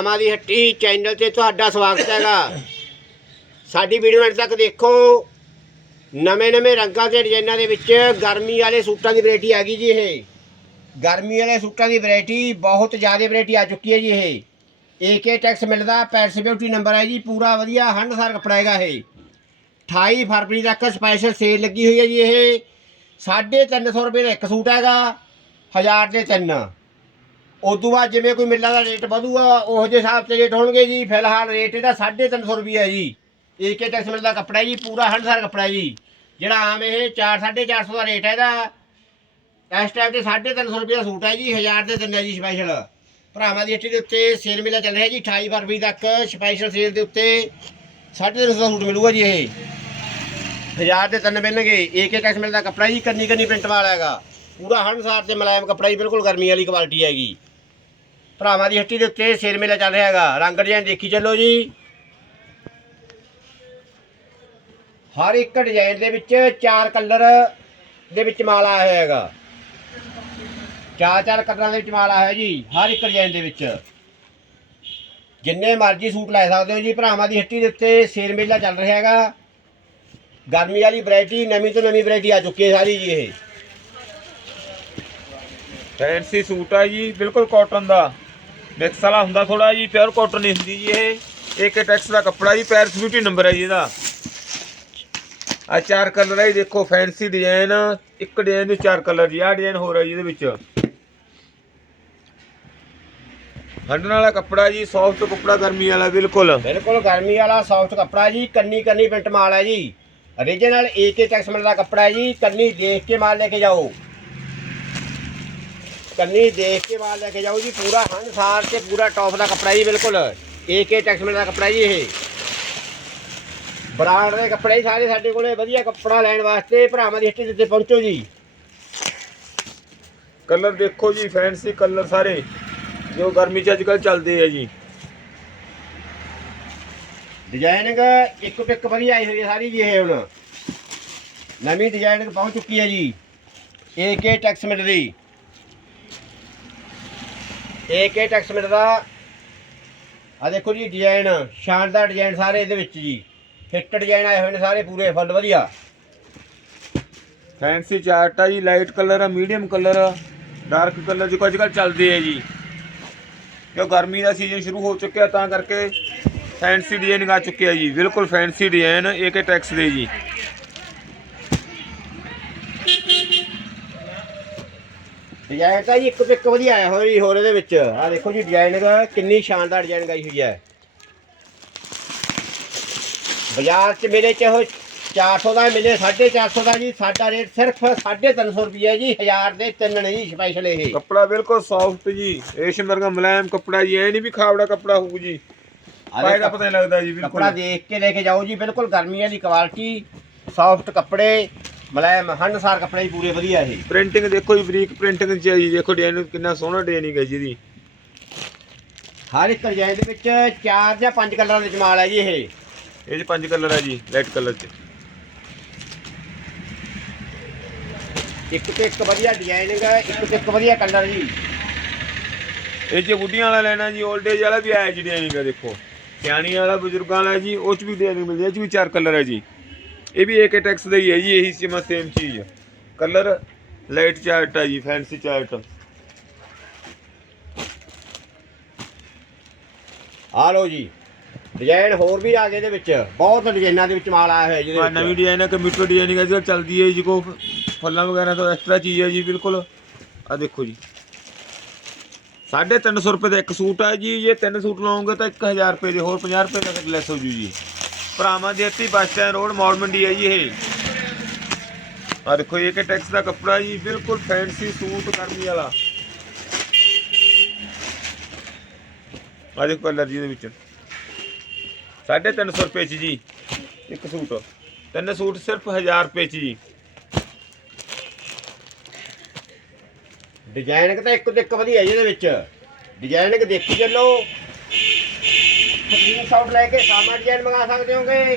ਮਾਮਾ ਦੀ ਹੱਟੀ ਚੈਨਲ ਤੇ ਤੁਹਾਡਾ ਸਵਾਗਤ ਹੈਗਾ। ਸਾਡੀ ਵੀਡੀਓ ਅੰਤ ਤੱਕ ਦੇਖੋ। ਨਵੇਂ ਨਵੇਂ ਰੰਗਾਂ ਤੇ ਡਿਜ਼ਾਈਨਾਂ ਦੇ ਵਿੱਚ ਗਰਮੀ ਵਾਲੇ ਸੂਟਾਂ ਦੀ ਵੈਰਾਈਟੀ ਆ ਗਈ ਜੀ ਇਹ। ਗਰਮੀ ਵਾਲੇ ਸੂਟਾਂ ਦੀ ਵੈਰਾਈਟੀ ਬਹੁਤ ਜ਼ਿਆਦਾ ਵੈਰਾਈਟੀ ਆ ਚੁੱਕੀ ਹੈ ਜੀ ਇਹ। ਏਕੇ ਟੈਕਸ ਮਿਲਦਾ ਪੈਰ ਬਿਊਟੀ ਨੰਬਰ ਹੈ ਜੀ, ਪੂਰਾ ਵਧੀਆ ਹੰਡਸਾਰ ਕੱਪੜਾ ਹੈਗਾ ਇਹ। 28 ਫਰਵਰੀ ਤੱਕ ਸਪੈਸ਼ਲ ਸੇਲ ਲੱਗੀ ਹੋਈ ਹੈ ਜੀ ਇਹ। 350 ਰੁਪਏ ਦਾ ਇੱਕ ਸੂਟ ਹੈਗਾ 1000 ਦੇ ਤਿੰਨ। ਉਦੋਂ ਬਾਅਦ ਜਿਵੇਂ ਕੋਈ ਮਿੱਲਾਂ ਦਾ ਰੇਟ ਵਧੂਗਾ, ਉਹ ਜਿਹੇ ਹਿਸਾਬ ਤੇ ਰੇਟ ਹੋਣਗੇ ਜੀ। ਫਿਲਹਾਲ ਰੇਟ ਇਹਦਾ 350 ਰੁਪਏ ਹੈ ਜੀ। ਏਕੇ ਟੈਕਸ ਮਿਲ ਦਾ ਕੱਪੜਾ ਜੀ, ਪੂਰਾ ਹੰਡਸਾਰ ਕੱਪੜਾ ਜੀ। ਜਿਹੜਾ ਆਮ ਇਹ 4 450 ਦਾ ਰੇਟ ਹੈ ਇਹਦਾ। ਇਸ ਟਾਈਮ ਤੇ 350 ਰੁਪਏ ਦਾ ਸੂਟ ਹੈ ਜੀ 1000 ਦੇ ਤਿੰਨ ਹੈ ਜੀ ਸਪੈਸ਼ਲ ਭਰਾਵਾਂ ਦੀ ਹੱਟੀ ਦੇ ਉੱਤੇ ਸੇਲ ਮੇਲਾ ਚੱਲ ਰਿਹਾ ਜੀ 28 ਫਰਵਰੀ ਤੱਕ ਸਪੈਸ਼ਲ ਸੇਲ ਦੇ ਉੱਤੇ। 350 ਦਾ ਸੂਟ ਮਿਲੂਗਾ ਜੀ ਇਹ। 1000 ਦੇ ਤਿੰਨ ਮਿਲਣਗੇ। ਏਕੇ ਟੈਕਸ ਮਿਲ ਦਾ ਕੱਪੜਾ ਜੀ ਕੰਨੀ ਕੰਨੀ ਪ੍ਰਿੰਟ ਵਾਲਾ ਹੈਗਾ। ਪੂਰਾ ਹੰਡਸਾਰ ਤੇ ਮੁਲਾਇਮ ਕੱਪੜਾ ਜੀ, ਬਿਲਕੁਲ ਗਰਮੀ ਵਾਲੀ ਕੁਆਲਿਟੀ ਹੈਗੀ। ਭਰਾਵਾਂ ਦੀ ਹੱਟੀ ਦੇ ਉੱਤੇ ਸ਼ੇਰ ਮੇਲਾ ਚੱਲ ਰਿਹਾ ਹੈਗਾ। ਰੰਗ ਡਿਜ਼ਾਈਨ ਦੇਖੀ ਚੱਲੋ ਜੀ। ਹਰ ਇੱਕ ਡਿਜ਼ਾਈਨ ਦੇ ਵਿੱਚ ਚਾਰ ਕਲਰ ਦੇ ਵਿੱਚ ਮਾਲ ਆਇਆ ਹੋਇਆ ਹੈਗਾ। ਚਾਰ ਚਾਰ ਕਲਰਾਂ ਦੇ ਵਿੱਚ ਮਾਲ ਆਇਆ ਜੀ, ਹਰ ਇੱਕ ਡਿਜ਼ਾਈਨ ਦੇ ਵਿੱਚ। ਜਿੰਨੇ ਮਰਜ਼ੀ ਸੂਟ ਲੈ ਸਕਦੇ ਹੋ ਜੀ, ਭਰਾਵਾਂ ਦੀ ਹੱਟੀ ਦੇ ਉੱਤੇ ਸ਼ੇਰ ਮੇਲਾ ਚੱਲ ਰਿਹਾ ਹੈਗਾ। ਗਰਮੀ ਵਾਲੀ ਵੈਰਾਈਟੀ, ਨਵੀਂ ਤੋਂ ਨਵੀਂ ਵੈਰਾਈਟੀ ਆ ਚੁੱਕੀ ਹੈ ਸਾਰੀ ਜੀ ਇਹ। ਫੈਂਸੀ ਸੂਟ ਆ ਜੀ, ਬਿਲਕੁਲ ਕਾਟਨ ਦਾ। ਮਿਕਸ ਵਾਲਾ ਹੁੰਦਾ ਥੋੜਾ ਜੀ ਪਿਓਰ ਕਾਟਨ ਨਹੀਂ ਹੁੰਦੀ ਜੀ ਇਹ। ਇੱਕ ਟੈਕਸ ਦਾ ਕੱਪੜਾ ਜੀ ਪੈਰਸ ਬਿਊਟੀ ਨੰਬਰ ਹੈ ਜੀ ਇਹਦਾ। ਆ ਚਾਰ ਕਲਰ ਹੈ ਜੀ, ਦੇਖੋ ਫੈਂਸੀ ਡਿਜ਼ਾਈਨ ਇੱਕ ਡਿਜ਼ਾਈਨ ਦੇ ਚਾਰ ਕਲਰ ਜੀ ਆ ਡਿਜ਼ਾਈਨ ਹੋ ਰਿਹਾ ਜੀ ਇਹਦੇ ਵਿੱਚ। ਹੰਡਣ ਵਾਲਾ ਕੱਪੜਾ ਜੀ ਸੌਫਟ ਕੱਪੜਾ ਗਰਮੀ ਵਾਲਾ, ਬਿਲਕੁਲ। ਬਿਲਕੁਲ ਗਰਮੀ ਵਾਲਾ ਸੌਫਟ ਕੱਪੜਾ ਜੀ, ਕੰਨੀ ਕੰਨੀ ਪ੍ਰਿੰਟ ਮਾਲ ਹੈ ਜੀ। origignal ਏਕੇ ਟੈਕਸ ਮਿਲ ਦਾ ਕੱਪੜਾ ਹੈ ਜੀ, ਕੰਨੀ ਦੇਖ ਕੇ ਮਾਲ ਲੈ ਕੇ ਜਾਓ। ਕੰਨੀ ਦੇਖ ਕੇ ਮਾਲ ਲੈ ਕੇ ਜਾਓ ਜੀ ਪੂਰਾ ਹੰਸਾਰ ਤੇ ਪੂਰਾ ਟੌਪ ਦਾ ਕੱਪੜਾ ਜੀ ਬਿਲਕੁਲ। ਏਕੇ ਟੈਕਸ ਮਿਲ ਦਾ ਕੱਪੜਾ ਜੀ ਇਹ। ਬਰਾਂਡ ਦੇ ਕੱਪੜੇ ਹੀ ਸਾਰੇ ਸਾਡੇ ਕੋਲੇ ਵਧੀਆ ਕੱਪੜਾ ਲੈਣ ਵਾਸਤੇ ਭਰਾਵਾਂ ਦੀ ਹੱਟੀ ਉੱਤੇ ਪਹੁੰਚੋ ਜੀ। ਕਲਰ ਦੇਖੋ ਜੀ ਫੈਂਸੀ ਕਲਰ ਸਾਰੇ ਜੋ ਗਰਮੀ ਚ ਅੱਜ ਕੱਲ ਚੱਲਦੇ ਆ ਜੀ। ਡਿਜ਼ਾਈਨਿੰਗ ਇੱਕ ਤੋਂ ਇੱਕ ਵਧੀਆ ਆਈ ਹੋਈ ਹੈ ਸਾਰੀ ਜੀ ਇਹ ਹੁਣ। ਨਵੀਂ ਡਿਜ਼ਾਈਨਿੰਗ ਪਹੁੰਚ ਚੁੱਕੀ ਹੈ ਜੀ ਏਕੇ ਟੈਕਸ ਮਿਲ ਦੀ। ਏਕੇ ਟੈਕਸ ਮਿਲ ਦਾ। ਆ ਦੇਖੋ ਜੀ ਡਿਜ਼ਾਈਨ ਸ਼ਾਨਦਾਰ ਡਿਜ਼ਾਈਨ ਸਾਰੇ ਇਹਦੇ ਵਿੱਚ ਜੀ। ਫਿੱਟ ਡਿਜ਼ਾਈਨ ਆਏ ਹੋਏ ਨੇ ਸਾਰੇ, ਪੂਰੇ ਫੁੱਲ ਵਧੀਆ। ਫੈਂਸੀ ਚਾਰਟ ਆ ਜੀ ਲਾਈਟ ਕਲਰ ਆ ਮੀਡੀਅਮ ਕਲਰ ਆ ਡਾਰਕ ਕਲਰ ਜੋ ਅੱਜ ਕੱਲ੍ਹ ਚੱਲਦੇ ਆ ਜੀ। ਕਿਉਂ ਗਰਮੀ ਦਾ ਸੀਜ਼ਨ ਸ਼ੁਰੂ ਹੋ ਚੁੱਕਿਆ, ਤਾਂ ਕਰਕੇ ਫੈਂਸੀ ਡਿਜ਼ਾਈਨ ਆ ਚੁੱਕਿਆ ਜੀ। ਬਿਲਕੁਲ ਫੈਂਸੀ ਡਿਜ਼ਾਈਨ ਏਕੇ ਟੈਕਸ ਦੇ ਜੀ। ਡਿਜ਼ਾਈਨ ਤਾਂ ਜੀ ਇੱਕ ਤੋਂ ਇੱਕ ਵਧੀਆ ਆਇਆ ਹੋਇਆ ਜੀ ਹੋਰ ਇਹਦੇ ਵਿੱਚ। ਆ ਦੇਖੋ ਜੀ ਡਿਜ਼ਾਈਨਿੰਗ ਕਿੰਨੀ ਸ਼ਾਨਦਾਰ ਡਿਜ਼ਾਈਨ ਗਾਈ ਹੋਈ ਹੈ। ਬਾਜ਼ਾਰ 'ਚ ਮੇਰੇ 'ਚ ਉਹ 400 ਦਾ ਮਿਲੇ 450 ਦਾ ਜੀ ਸਾਡਾ ਰੇਟ ਸਿਰਫ 350 ਰੁਪਏ ਜੀ 1000 ਦੇ ਤਿੰਨ ਨੇ ਜੀ ਸਪੈਸ਼ਲ ਇਹ। ਕੱਪੜਾ ਬਿਲਕੁਲ ਸੌਫਟ ਜੀ ਰੇਸ਼ਮ ਵਰਗਾ ਮੁਲਾਇਮ ਕੱਪੜਾ ਜੀ ਐ ਨਹੀਂ ਵੀ ਖਾਵੜਾ ਕੱਪੜਾ ਹੋਊ ਜੀ। ਪਾਏ ਦਾ ਪਤਾ ਨਹੀਂ ਲੱਗਦਾ ਜੀ ਕੱਪੜਾ ਬਿਲਕੁਲ। ਦੇਖ ਕੇ ਲੈ ਕੇ ਜਾਓ ਜੀ ਬਿਲਕੁਲ ਗਰਮੀਆਂ ਦੀ ਕੁਆਲਿਟੀ ਸੌਫਟ ਕੱਪੜੇ ਮਲਾਇਮ ਹੰਡਸਾਰ ਕੱਪੜੇ ਹੀ ਪੂਰੇ ਵਧੀਆ ਇਹ। ਪ੍ਰਿੰਟਿੰਗ ਦੇਖੋ ਜੀ ਬਰੀਕ ਪ੍ਰਿੰਟਿੰਗ ਚ ਜੀ ਦੇਖੋ ਡਿਜ਼ਾਈਨ ਕਿੰਨਾ ਸੋਹਣਾ ਡਿਜ਼ਾਈਨਿੰਗ ਹੈ ਜੀ ਇਹਦੀ। ਹਰ ਇੱਕ ਡਿਜ਼ਾਈਨ ਦੇ ਵਿੱਚ ਚਾਰ ਜਾਂ ਪੰਜ ਕਲਰਾਂ ਦੇ ਜਮਾਲ ਹੈ ਜੀ ਇਹ। ਇਹ ਚ ਪੰਜ ਕਲਰ ਹੈ ਜੀ ਲਾਈਟ ਕਲਰ ਚ। ਇੱਕ ਤੇ ਇੱਕ ਵਧੀਆ ਡਿਜ਼ਾਈਨਿੰਗ ਹੈ ਇੱਕ ਤੇ ਇੱਕ ਵਧੀਆ ਕਲਰ ਜੀ। ਇਹ ਜੇ ਬੁੱਢੀਆਂ ਵਾਲਾ ਲੈਣਾ ਜੀ 올ਡ ਏਜ ਵਾਲਾ ਵੀ ਆਇਆ ਜੀ ਡਿਜ਼ਾਈਨਿੰਗ ਦੇਖੋ। ਸਿਆਣੀ ਵਾਲਾ ਬਜ਼ੁਰਗਾਂ ਵਾਲਾ ਜੀ ਉਹ ਚ ਵੀ ਡਿਜ਼ਾਈਨਿੰਗ ਮਿਲਦੀ ਹੈ ਚ ਵੀ ਚਾਰ ਕਲਰ ਹੈ ਜੀ। ਇਹ ਵੀ ਏਕੇ ਟੈਕਸ ਦਾ ਹੀ ਹੈ ਜੀ ਇਹੀ ਸਿਮਾ ਸੇਮ ਚੀਜ਼ ਕਲਰ ਲਾਈਟ ਚਾਰਟ ਹੈ ਜੀ ਫੈਂਸੀ ਚਾਰਟ। ਆ ਲਓ ਜੀ ਡਿਜ਼ਾਈਨ ਹੋਰ ਵੀ ਆ ਗਏ ਇਹਦੇ ਵਿੱਚ। ਬਹੁਤ ਡਿਜ਼ਾਈਨਾਂ ਦੇ ਵਿੱਚ ਮਾਲ ਆਇਆ ਹੋਇਆ ਜਿਹਦੇ ਆ ਨਵੀਂ ਡਿਜ਼ਾਈਨ ਹੈ ਕੰਪਿਊਟਰ ਡਿਜ਼ਾਈਨਿੰਗ ਅੱਜ ਚੱਲਦੀ ਹੈ ਜੀ ਕੋ ਫੁੱਲਾਂ ਵਗੈਰਾ ਤੋਂ ਐਕਸਟਰਾ ਚੀਜ਼ ਹੈ ਜੀ ਬਿਲਕੁਲ। ਆ ਦੇਖੋ ਜੀ। 350 ਰੁਪਏ ਦਾ ਇੱਕ ਸੂਟ ਹੈ ਜੀ ਜੇ ਤਿੰਨ ਸੂਟ ਲਓਗੇ ਤਾਂ 1000 ਰੁਪਏ ਦੇ ਹੋਰ 50 ਰੁਪਏ ਤੱਕ ਲੈਸ ਹੋ ਜੂ ਜੀ। ਭਰਾਵਾਂ ਦੀ ਹੱਟੀ bus stand road, Maur Mandi ਹੈ ਜੀ ਇਹ। ਆ ਦੇਖੋ ਇਹ ਕਿ ਟੈਕਸ ਦਾ ਕੱਪੜਾ ਜੀ, ਬਿਲਕੁਲ ਫੈਂਸੀ ਸੂਟ ਗਰਮੀ ਵਾਲਾ। ਆ ਦੇਖੋ ਕਲਰ ਜੀ ਦੇ ਵਿੱਚ। 350 ਰੁਪਏ ਚ ਜੀ, ਇੱਕ ਸੂਟ। ਤਿੰਨ ਸੂਟ ਸਿਰਫ 1000 ਰੁਪਏ ਚ ਜੀ। ਡਿਜ਼ਾਈਨਿੰਗ ਤਾਂ ਇੱਕ ਤੋਂ ਇੱਕ ਵਧੀਆ ਜਿਹਦੇ ਵਿੱਚ। ਡਿਜ਼ਾਈਨਿੰਗ ਦੇਖੀ ਚੱਲੋ। ਸਕਰੀਨਸ਼ਾਟ ਲੈ ਕੇ ਸਾਮਾ ਡਿਜ਼ਾਈਨ ਮੰਗਾ ਸਕਦੇ ਹੋਗੇ।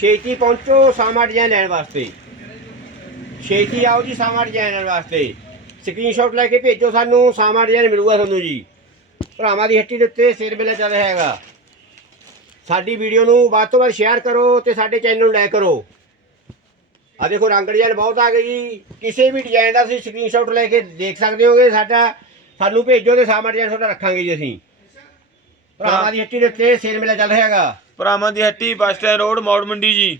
ਛੇਤੀ ਪਹੁੰਚੋ ਸਾਮਾ ਡਿਜ਼ਾਈਨ ਲੈਣ ਵਾਸਤੇ। ਛੇਤੀ ਆਓ ਜੀ ਸਾਮਾ ਡਿਜ਼ਾਈਨ ਲੈਣ ਵਾਸਤੇ। ਸਕਰੀਨਸ਼ਾਟ ਲੈ ਕੇ ਭੇਜੋ ਸਾਨੂੰ, ਸਾਮਾ ਡਿਜ਼ਾਈਨ ਮਿਲੂਗਾ ਤੁਹਾਨੂੰ ਜੀ। ਭਰਾਵਾਂ ਦੀ ਹੱਟੀ ਦੇ ਉੱਤੇ ਸਿਰ ਮੇਲਾ ਚੱਲ ਰਿਹਾ ਹੈਗਾ। ਸਾਡੀ ਵੀਡੀਓ ਨੂੰ ਵੱਧ ਤੋਂ ਵੱਧ ਸ਼ੇਅਰ ਕਰੋ ਤੇ ਸਾਡੇ ਚੈਨਲ ਨੂੰ ਲਾਈਕ ਕਰੋ। ਆ ਦੇਖੋ, ਰੰਗ ਡਿਜ਼ਾਈਨ ਬਹੁਤ ਆ ਗਏ ਜੀ ਕਿਸੇ ਵੀ ਡਿਜ਼ਾਈਨ ਦਾ ਤੁਸੀਂ ਸਕਰੀਨਸ਼ਾਟ ਲੈ ਕੇ ਦੇਖ ਸਕਦੇ ਹੋਗੇ ਸਾਡਾ। ਸਾਨੂੰ ਭੇਜੋ ਤੇ ਸਾਮਾ ਡਿਜ਼ਾਈਨ ਤੁਹਾਡਾ ਰੱਖਾਂਗੇ ਜੀ ਅਸੀਂ। ਭਰਾਵਾਂ ਦੀ ਹੱਟੀ ਦੇ ਉੱਤੇ ਸੇਲ ਮੇਲਾ ਚੱਲ ਰਿਹਾ ਹੈਗਾ। ਭਰਾਵਾਂ ਦੀ ਹੱਟੀ, bus stand, road, Maur Mandi ਜੀ।